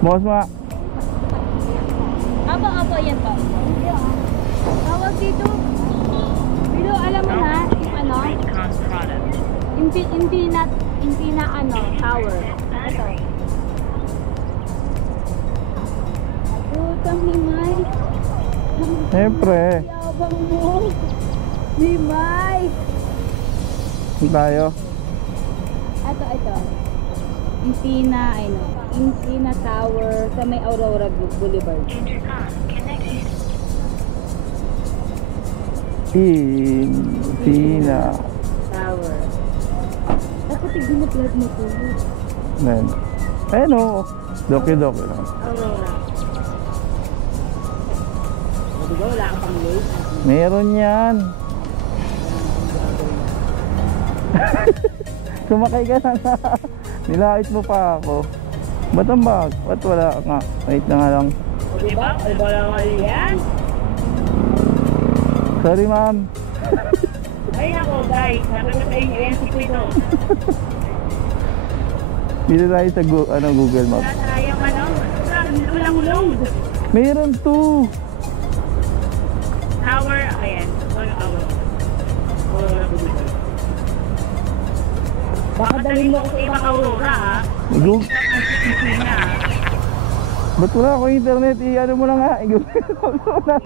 Bukas mga. Apo, yan po. Tawag dito. Pero alam mo na, yung ano? Hindi na ano, tower. Ito. Putang himay. Siyempre. Yabang mo. Himay. Tayo. Ito. Impina Tower sa may Aurora Boulevard. Impina Tower. Dapat i-vlog mo to. Ayan. Ayan o. Doki-doki lang. Aurora. Diba wala kang pang late? Meron yan. Sumakay ka na nga. Nilait mo pa ako. Ba't ang bag? Ba't wala nga? Wait na nga lang. O diba? Ay ba lang yan? Sorry ma'am. Ay ako guys, nakakatayin nyo yan si Quito. Dito tayo sa Google Maps. Wala tayong ano? Walang load. Meron to. Tower, ayan. Walang tower. Aurora Boulevard. Baka dalhin mo ako sa ibang Aurora ha. Google. Impina. Ba't wala ako internet? I-ano mo na nga. I-Google mo na.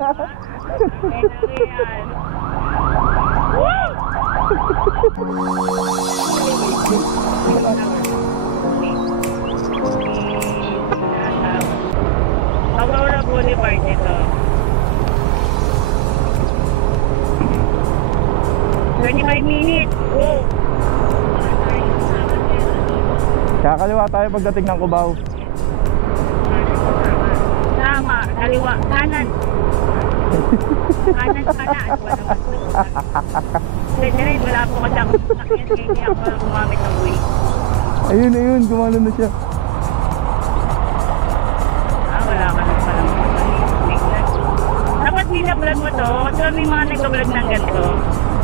Ayan. Woo! Aurora Boulevard ito. 25 minutes. Oh. Kakaliwa tayo pagdating ng Cubao. Tama, kaliwa, kanan. Kanan pala. Red, wala po kasi ako sakyan. Kaya hindi ako gumamit ng way. Ayun, gumano na siya. Wala ka lang pala mga dapat binablog mo to. So may mga nagbablog ng ganito.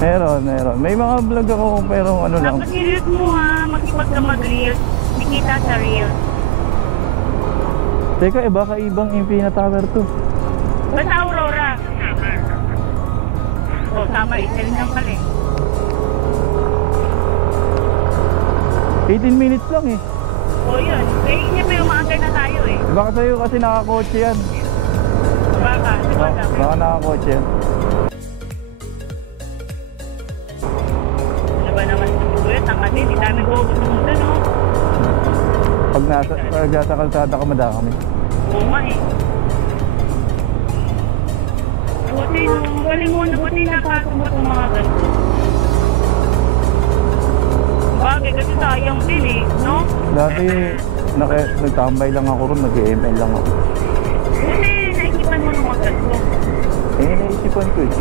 Meron. May mga vlog ako pero ano lang. Dapat i-reels mo ha. Mag-ipag ka mag-reels. Nakita sa reels. Teka, baka ibang Impina Tower to. Basta Aurora. So tama, isa rin lang pala eh. 18 minutes lang eh. O yun. Eh, hindi pa umaagay na tayo eh. Baka sa'yo kasi nakakotse yan. Baka. Baka nakakotse yan. Ano ba naman siguro? Tangkat din. Hindi namin bubos muna no? Pag nasa kalsada ka madami. Oo nga eh. Buti nung galing mo na. Buti napasok mo itong mga ganito. Bagay kasi sayang din eh, no? Dati nagtambay lang ako ron, nag-ML lang ako. Buti naikipan mo ng mga ganito. Naisipan ko eh.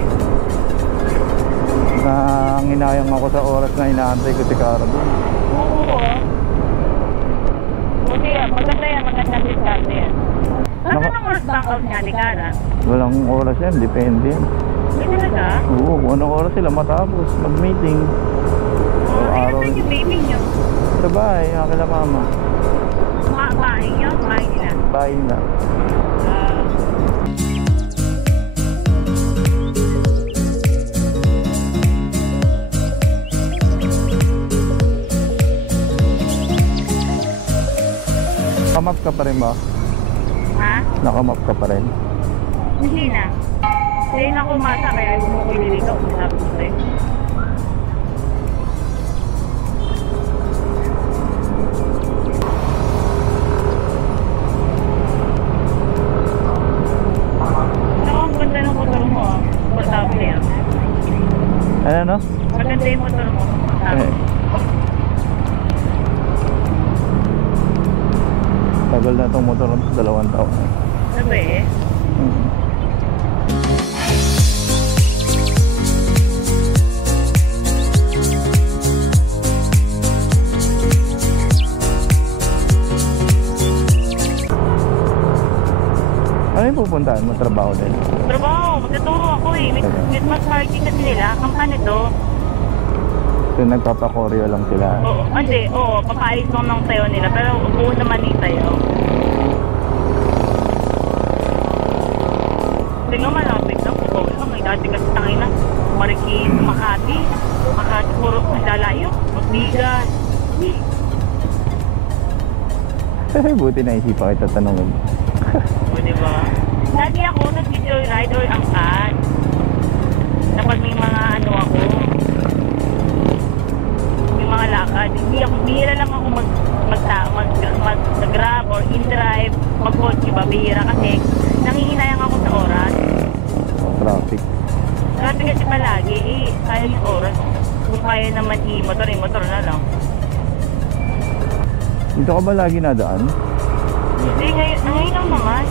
Nanginayang ako sa oras na inaantay ko si Cara doon. Oo. Buti maganda yan, maganda diskarte yan. Ano ang oras back out niya ni Cara? Walang oras yan, depende yan. Hindi talaga? Oo, kung anong oras sila matapos, mag-meeting. Ano yung baby niyo? Sa bahay, akala mama. Bahay niyo? Bahay nila? Bahay na. Nakamap ka pa rin ba? Ha? Nakamap ka pa rin? Hindi na. Kaya na kumasa kaya yung mo ko dito. Sabi ko sa'yo. Ang ganda ng motor mo ah. Portable yan. Ano no? Maganda yung motor mo. Tagal na itong motor, 2 taon. Sabi eh. Ano yung pupuntahan mo? Trabaho din? Trabaho, magtuturo ako eh. May mas party kasi nila. Ang ano to? So nagpapakoryo lang sila. Oo, hindi, oo, papayos lang ng sayo nila, pero buo naman yung sayo. Hindi nga malapit lang, oo, may dati kasi tangina, Marikina, Makati, puro lalayo, magbigas. Buti na isipa kita tanongin. O, diba? Dati ako nag-video ride or angkat. Kapag may mga ano ako, may mga lakad, bihira lang ako mag-grab or in-drive, mag-kotse ba, bihira kasi nangihinayang ako sa oras. Traffic. Traffic kasi palagi, sayang yung oras. Kung kaya naman motor na lang. Dito ka ba lagi nadaan? Hindi, ngayon lang naman.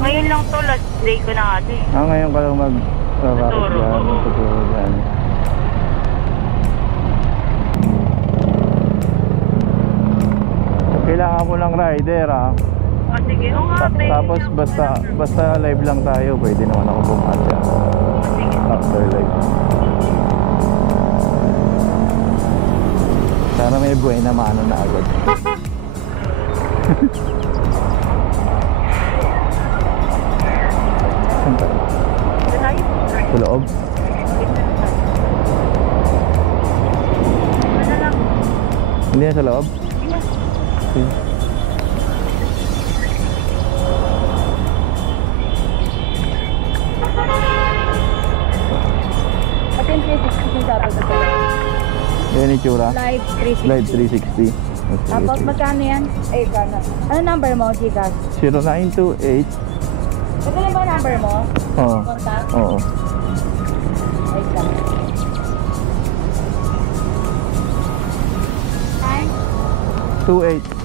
Ngayon lang to, last day ko na ate. Ngayon ka lang Tuturo, oo. Tuturo dyan. Kailangan mo ng rider Sige, o nga, Tapos basta live lang tayo, pwede naman ako bumasya. Sige. After live. Sana may buhay na maano na agad. Saan tayo? Sa loob? Ano lang? Hindi na sa loob? Okay. At yung 360 yung sabi ko sa'yo. Yan yung itsura? Live 360. Live 360. Tapos magkano yan? Eh, kano? Ano number mo, Gcash? 0928. Ito yung ba number mo? Oo. Contact? Oo. Ay, ka. Time? 28.